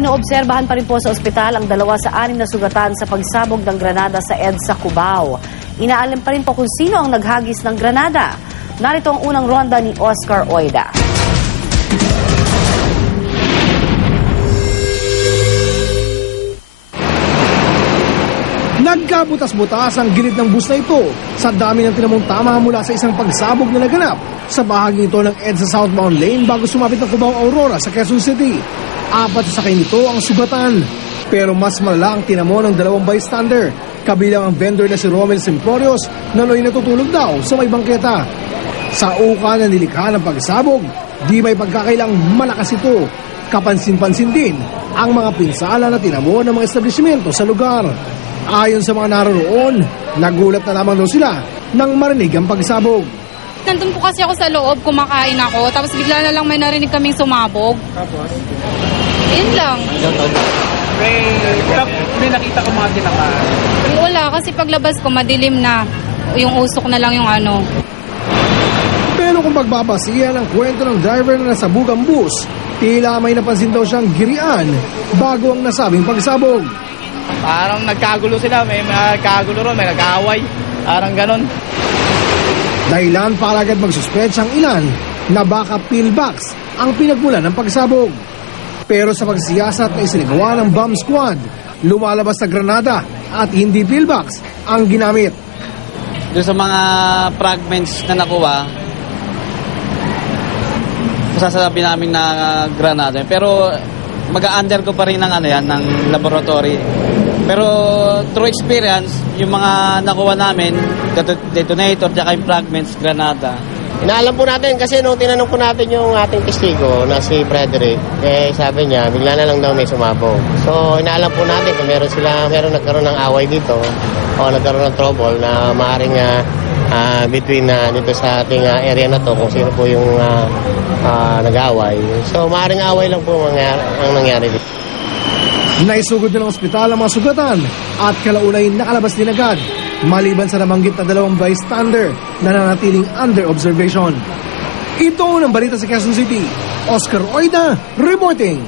Inoobserbahan pa rin po sa ospital ang 2 sa 6 na sugatan sa pagsabog ng granada sa EDSA Cubao. Inaalam pa rin po kung sino ang naghagis ng granada. Narito ang unang ronda ni Oscar Oida. Nagkabutas-butas ang gilid ng bus na ito sa dami ng tinamong tama mula sa isang pagsabog na naganap sa bahagi ito ng EDSA southbound lane bago sumapit ng Cubao Aurora sa Quezon City. 4 sa sakay nito ang sugatan. Pero mas malala ang tinamo ng 2 bystander, kabilang ang vendor na si Romel Simplorios na noy natutulog daw sa may bangketa. Sa uka na nilikha ng pagsabog, di may pagkakailang malakas ito. Kapansin-pansin din ang mga pinsala na tinamo ng mga establishmento sa lugar. Ayon sa mga naroon, nagulat na lamang daw sila nang marinig ang pagsabog. Nandun po kasi ako sa loob, kumakain ako, tapos bigla na lang may narinig kaming sumabog. Tapos? Yun lang. May nakita ko mga tinamaan? Wala, kasi paglabas ko madilim na. Yung usok na lang yung ano. Pero kung pagbabasihan ang kwento ng driver na nasabog ang bus, tila may napansin daw siyang girian bago ang nasabing pagsabog. Parang nagkagulo sila, may nagkagulo ron, may nag-aaway. Parang ganon. Dahilan para agad magsuspetsya ang ilan na baka pillbox ang pinagmulan ng pagsabog. Pero sa pagsiyasat na isinagawa ng bomb squad, lumalabas na granada at hindi pillbox ang ginamit. Doon sa mga fragments na nakuha, masasabi namin na granada. Pero mag-a-under ko pa rin ng, ng laboratory. Pero through experience, yung mga nakuha namin, detonator, tsaka yung fragments, granada. Inaalam po natin kasi nung tinanong po natin yung ating testigo na si Frederick, sabi niya, bigla na lang daw may sumabog. So inaalam po natin kung meron nagkaroon ng away dito o nagkaroon ng trouble na maaaring between dito sa ating area na to kung sino po yung nag-away. So maaaring away lang po ang nangyari dito. Naisugod na ng ospital ang mga sugatan at kalaunay nakalabas din agad, maliban sa nabanggit na 2 bystander na nanatiling under observation. Ito ang balita sa Quezon City. Oscar Oida reporting.